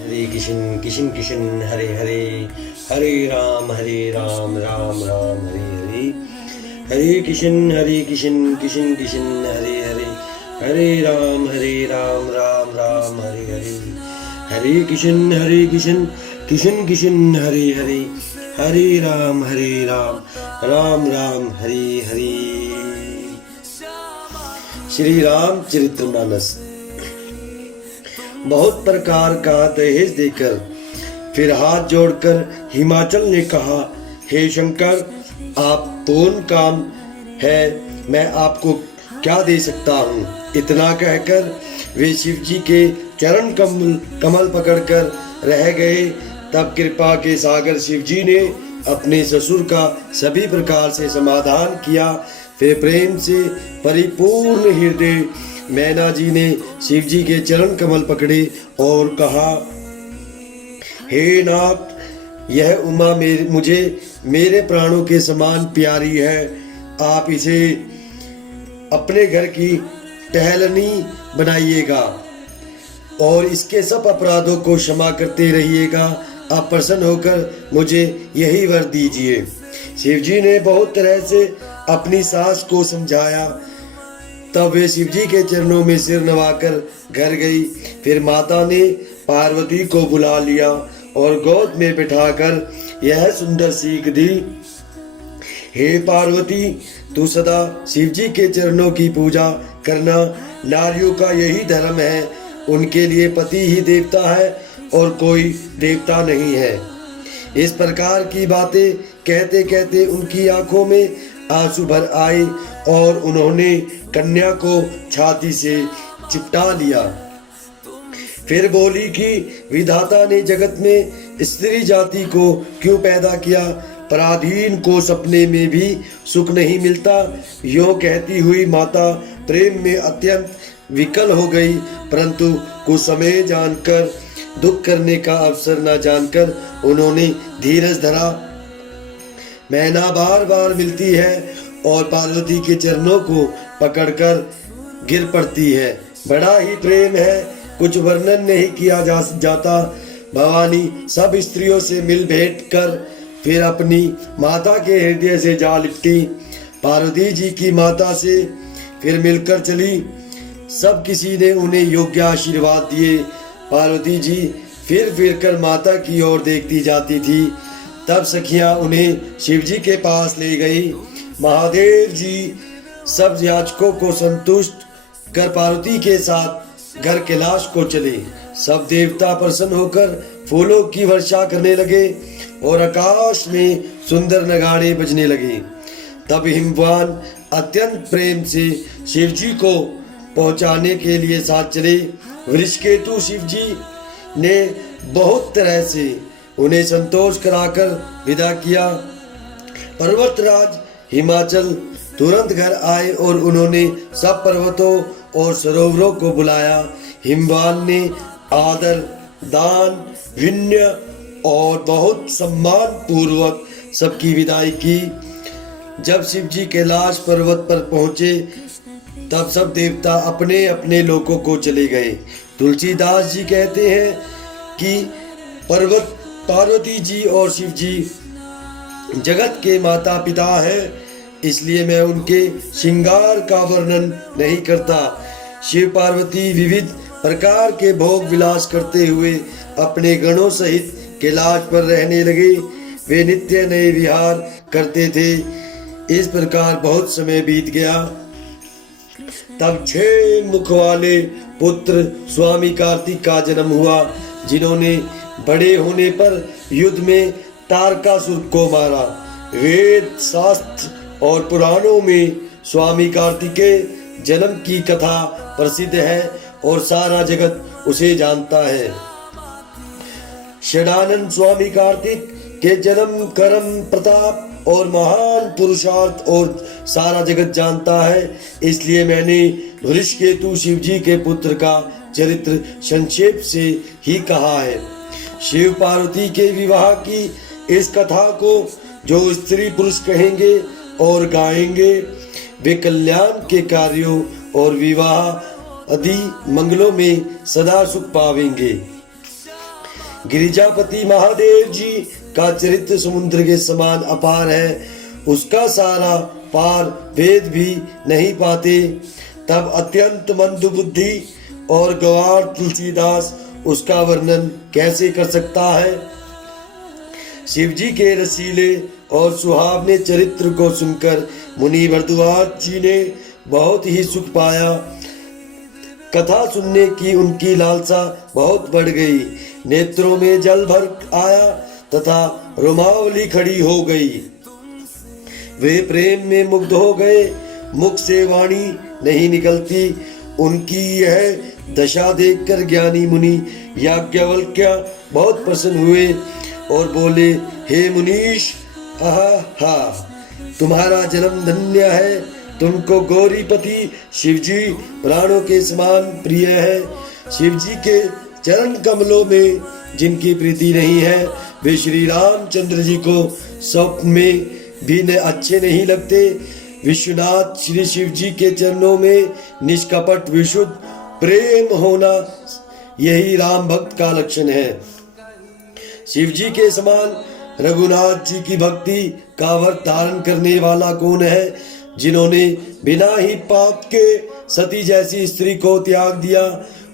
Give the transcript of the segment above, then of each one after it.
हरे कृष्ण कृष्ण कृष्ण हरे हरे, हरे राम राम राम हरे हरे। हरे कृष्ण कृष्ण कृष्ण हरे हरे, हरे राम राम राम हरे हरे। हरे कृष्ण कृष्ण कृष्ण हरे हरे, हरे राम राम राम हरे हरे। श्री राम चरितमानस। बहुत प्रकार का दहेज देकर फिर हाथ जोड़कर हिमाचल ने कहा, हे शंकर, आप कौन काम है, मैं आपको क्या दे सकता हूँ। इतना कहकर वे शिव जी के चरण कमल पकड़कर रह गए। तब कृपा के सागर शिव जी ने अपने ससुर का सभी प्रकार से समाधान किया। फिर प्रेम से परिपूर्ण हृदय मैना जी ने शिव जी के चरण कमल पकड़े और कहा, हे नाथ, यह उमा मुझे मेरे प्राणों के समान प्यारी है। आप इसे अपने घर की टहलनी बनाइएगा और इसके सब अपराधों को क्षमा करते रहिएगा। आप प्रसन्न होकर मुझे यही वर दीजिए। शिव जी ने बहुत तरह से अपनी सास को समझाया। तब वे शिव जी के चरणों में सिर नवाकर घर गई। फिर माता ने पार्वती को बुला लिया और गोद में बिठाकर यह सुंदर सीख दी, हे पार्वती, तू सदा शिव जी के चरणों की पूजा करना। नारियों का यही धर्म है, उनके लिए पति ही देवता है और कोई देवता नहीं है। इस प्रकार की बातें कहते कहते उनकी आंखों में आंसू भर आए और उन्होंने कन्या को छाती से चिपटा लिया। फिर बोली कि विधाता ने जगत में स्त्री जाति को क्यों पैदा किया, पराधीन को सपने में भी सुख नहीं मिलता। यो कहती हुई माता प्रेम में अत्यंत विकल हो गई, परंतु कुछ समय जानकर दुख करने का अवसर न जानकर उन्होंने धीरज धरा। मैना बार बार मिलती है और पार्वती के चरणों को पकड़कर गिर पड़ती है। बड़ा ही प्रेम है, कुछ वर्णन नहीं किया जाता। भवानी सब स्त्रियों से मिल भेंट कर फिर अपनी माता के हृदय से जा लिपटी। पार्वती जी की माता से फिर मिलकर चली। सब किसी ने उन्हें योग्य आशीर्वाद दिए। पार्वती जी फिर कर माता की ओर देखती जाती थी। तब सखियां उन्हें शिव जी के पास ले गई। महादेव जी सब याचकों को संतुष्ट कर पार्वती के साथ घर कैलाश को चले। सब देवता प्रसन्न होकर फूलों की वर्षा करने लगे और आकाश में सुंदर नगाड़े बजने लगे। तब हिमवान अत्यंत प्रेम से शिव जी को पहुंचाने के लिए साथ चले। वृषकेतु शिव जी ने बहुत तरह से उन्हें संतोष कराकर विदा किया। पर्वतराज हिमाचल तुरंत घर आए और उन्होंने सब पर्वतों और सरोवरों को बुलाया। हिमवान ने आदर, दान, विनय और बहुत सम्मान पूर्वक सबकी विदाई की। जब शिव जी कैलाश पर्वत पर पहुंचे तब सब देवता अपने अपने लोकों को चले गए। तुलसीदास जी कहते हैं कि पार्वती जी और शिव जी जगत के माता पिता है, इसलिए मैं उनके श्रृंगार का वर्णन नहीं करता। शिव पार्वती विविध प्रकार के भोग विलास करते हुए अपने गणों सहित कैलाश पर रहने लगे। वे नित्य नए विहार करते थे। इस प्रकार बहुत समय बीत गया। तब 6 मुख वाले पुत्र स्वामी कार्तिक का जन्म हुआ, जिन्होंने बड़े होने पर युद्ध में तारकासुर को मारा। वेद, शास्त्र और पुराणों में स्वामी कार्तिक के जन्म की कथा प्रसिद्ध है और सारा जगत उसे जानता है। षडानंद स्वामी कार्तिक के जन्म, कर्म, प्रताप और महान पुरुषार्थ और सारा जगत जानता है। इसलिए मैंने वृषकेतु शिव जी के पुत्र का चरित्र संक्षेप से ही कहा है। शिव पार्वती के विवाह की इस कथा को जो स्त्री पुरुष कहेंगे और गाएंगे, वे कल्याण के कार्यों और विवाह आदि मंगलों में सदा सुख पावेंगे। गिरिजापति महादेव जी का चरित्र समुद्र के समान अपार है, उसका सारा पार वेद भी नहीं पाते। तब अत्यंत मंद बुद्धि और गवार तुलसीदास उसका वर्णन कैसे कर सकता है। शिव जी के रसीले और सुहावने चरित्र को सुनकर मुनि भरद्वाज जी ने बहुत ही सुख पाया। कथा सुनने की उनकी लालसा बहुत बढ़ गई, नेत्रों में जल भर आया तथा रोमावली खड़ी हो गई। वे प्रेम में मुग्ध हो गए, मुख से वाणी नहीं निकलती। उनकी यह दशा देखकर ज्ञानी मुनि याज्ञवल्क्य बहुत प्रसन्न हुए और बोले, हे मुनीश, आहा, तुम्हारा जन्म धन्य है। तुमको गौरीपति शिवजी प्राणों के समान प्रिय है। शिवजी के चरण कमलों में जिनकी प्रीति नहीं है, वे श्री रामचंद्र जी को स्वप्न में भी अच्छे नहीं लगते। विश्वनाथ श्री शिव जी के चरणों में निष्कपट विशुद्ध प्रेम होना, यही राम भक्त का लक्षण है। शिव जी के समान रघुनाथ जी की भक्ति का व्रत धारण करने वाला कौन है, जिन्होंने बिना ही पाप के सती जैसी स्त्री को त्याग दिया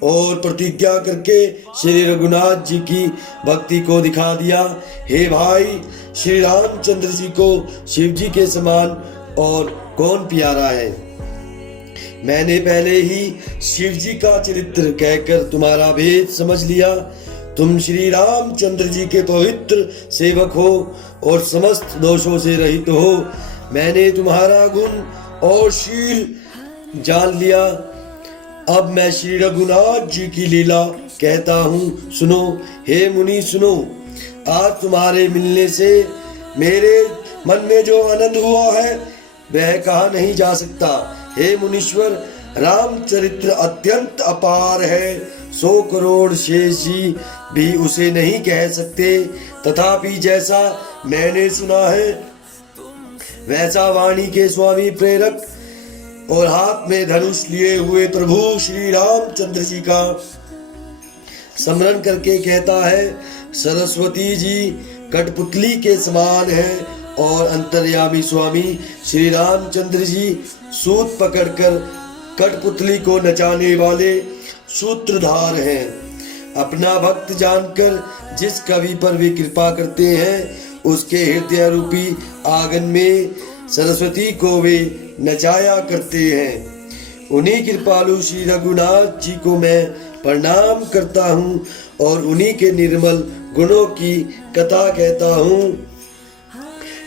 और प्रतिज्ञा करके श्री रघुनाथ जी की भक्ति को दिखा दिया। हे भाई, श्री रामचंद्र जी को शिव जी के समान और कौन प्यारा है। मैंने पहले ही शिव जी का चरित्र कहकर तुम्हारा भेद समझ लिया। तुम श्री रामचंद्र जी के पवित्र सेवक हो और समस्त दोषों से रहित हो। मैंने तुम्हारा गुण और शील जान लिया। अब मैं श्री रघुनाथ जी की लीला कहता हूँ, सुनो। हे मुनि सुनो, आज तुम्हारे मिलने से मेरे मन में जो आनंद हुआ है वह कहा नहीं जा सकता। हे मुनीश्वर, रामचरित्र अत्यंत अपार है, 100 करोड़ शेष जी भी उसे नहीं कह सकते। तथापि जैसा मैंने सुना है वैसा वाणी के स्वामी प्रेरक और हाथ में धनुष लिए हुए प्रभु श्री रामचंद्र जी का स्मरण करके कहता है। सरस्वती जी कठपुतली के समान है और अंतर्यामी स्वामी श्री रामचंद्र जी सूत पकड़कर कठपुतली को नचाने वाले सूत्रधार हैं। अपना भक्त जानकर जिस कवि पर वे कृपा करते हैं, उसके हृदय रूपी आंगन में सरस्वती को वे नचाया करते हैं। उन्हीं कृपालु श्री रघुनाथ जी को मैं प्रणाम करता हूँ और उन्हीं के निर्मल गुणों की कथा कहता हूँ।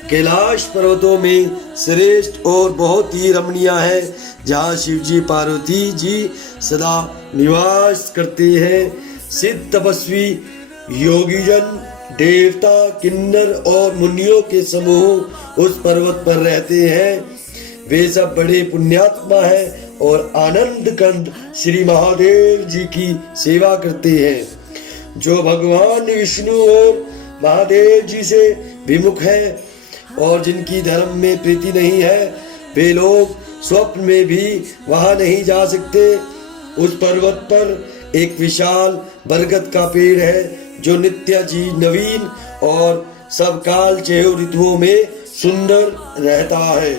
कैलाश पर्वतों में श्रेष्ठ और बहुत ही रमणीय है, जहाँ शिव जी पार्वती जी सदा निवास करते हैं। सिद्ध तपस्वी योगीजन देवता किन्नर और मुनियों के समूह उस पर्वत पर रहते हैं। वे सब बड़े पुण्यात्मा हैं और आनंद कंद श्री महादेव जी की सेवा करते हैं। जो भगवान विष्णु और महादेव जी से विमुख है और जिनकी धर्म में प्रीति नहीं है, वे लोग स्वप्न में भी वहां नहीं जा सकते। उस पर्वत पर एक विशाल बरगद का पेड़ है जो नित्य जी नवीन और सब काल चेहु ऋतुओं में सुंदर रहता है।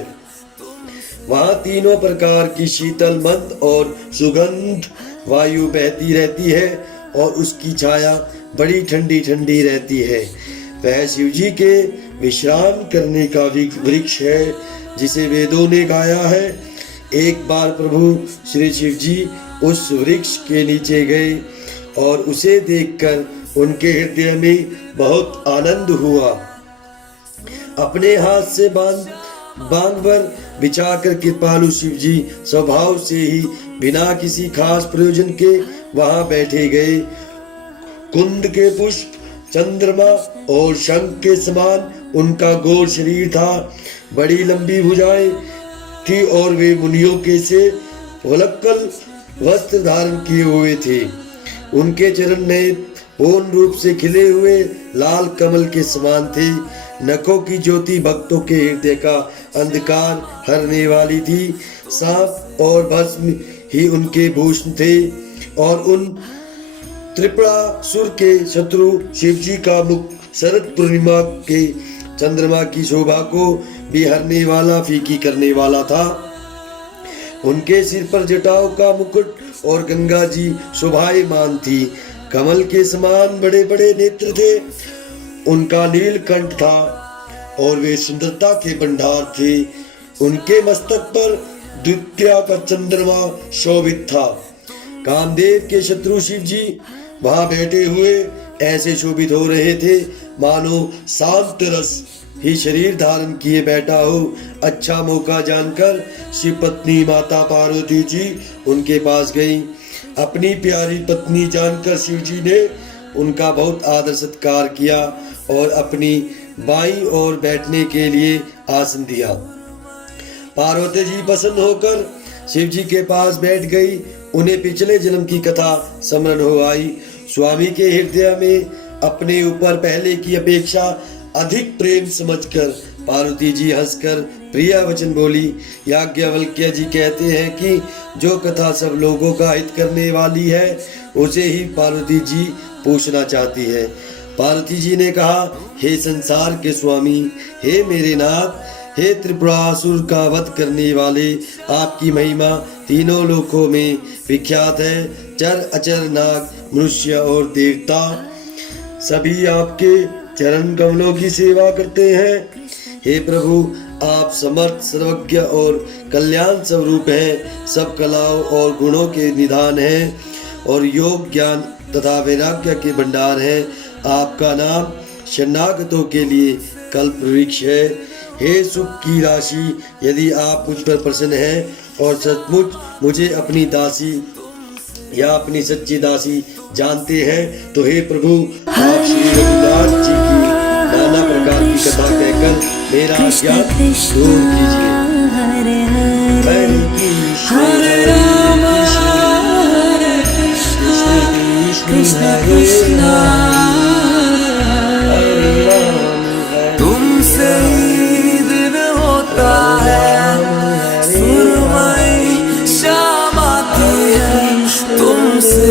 वहाँ तीनों प्रकार की शीतल मंद और सुगंध वायु बहती रहती है और उसकी छाया बड़ी ठंडी ठंडी रहती है। वह शिव जी के विश्राम करने का वृक्ष है जिसे वेदों ने गाया है। एक बार प्रभु श्री शिव जी उस वृक्ष के नीचे गए और उसे देखकर उनके हृदय में बहुत आनंद हुआ। अपने हाथ से बांध पर बिछाकर कृपालु शिव जी स्वभाव से ही बिना किसी खास प्रयोजन के वहां बैठे गए। कुंद के पुष्प, चंद्रमा और शंख के समान उनका गोल शरीर था। बड़ी लंबी भुजाएं थी और वे मुनियों के से वलक्कल वस्त्र धारण किए हुए थे। उनके चरण नए पूर्ण रूप से खिले हुए लाल कमल के समान थे। नखों की ज्योति भक्तों के हृदय का अंधकार हरने वाली थी। सांप और भस्म ही उनके भूषण थे और उन त्रिपुरासुर के शत्रु शिव जी का मुख शरद पूर्णिमा के चंद्रमा की शोभा को भी हरने वाला, फीकी करने वाला था। उनके सिर पर जटाओं का मुकुट और गंगा जी शोभायमान थी। कमल के समान बड़े बड़े नेत्र थे। उनका नीलकंठ था और वे सुंदरता के भंडार थे। उनके मस्तक पर द्वितीया का चंद्रमा शोभित था। कामदेव के शत्रु शिव जी वहां बैठे हुए ऐसे शोभित हो रहे थे मानो शांत रस ही शरीर धारण किए बैठा हो। अच्छा मौका जानकर शिव पत्नी माता पार्वती जी उनके पास गई। अपनी प्यारी पत्नी जानकर शिव जी ने उनका बहुत आदर सत्कार किया और अपनी बाईं ओर बैठने के लिए आसन दिया। पार्वती जी प्रसन्न होकर शिव जी के पास बैठ गई। उन्हें पिछले जन्म की कथा स्मरण हो आई। स्वामी के हृदय में अपने ऊपर पहले की अपेक्षा अधिक प्रेम समझकर पार्वती जी हंसकर प्रिया वचन बोली। याज्ञवल्क्य जी कहते हैं कि जो कथा सब लोगों का हित करने वाली है उसे ही पार्वती जी पूछना चाहती है। पार्वती जी ने कहा, हे संसार के स्वामी, हे मेरे नाथ, हे त्रिपुरासुर का वध करने वाले, आपकी महिमा तीनों लोकों में विख्यात है। चर अचर नाग मनुष्य और देवता सभी आपके चरण कमलों की सेवा करते हैं। हे प्रभु, आप समर्थ, सर्वज्ञ और कल्याण स्वरूप हैं। सब कलाओं और गुणों के निधान हैं और योग ज्ञान तथा वैराग्य के भंडार हैं। आपका नाम शरणागतों के लिए कल्प वृक्ष है। हे सुख की राशि, यदि आप मुझ पर प्रसन्न हैं और सचमुच मुझे अपनी दासी या अपनी सच्ची दासी जानते हैं तो हे प्रभु, आप श्री रघुनाथ जी की नाना प्रकार की कथा कहकर मेरा अज्ञान दूर कीजिए। हरे कृष्ण कृष्ण कृष्ण तुमसे दिन होता है, सुरमई शाम आती है, तुमसे